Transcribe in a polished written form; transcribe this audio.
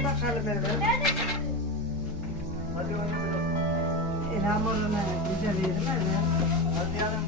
Oynayın bakalım evet. Hadi oynayın biraz. Hamurunu güzel yedim evet. Hadi yanım.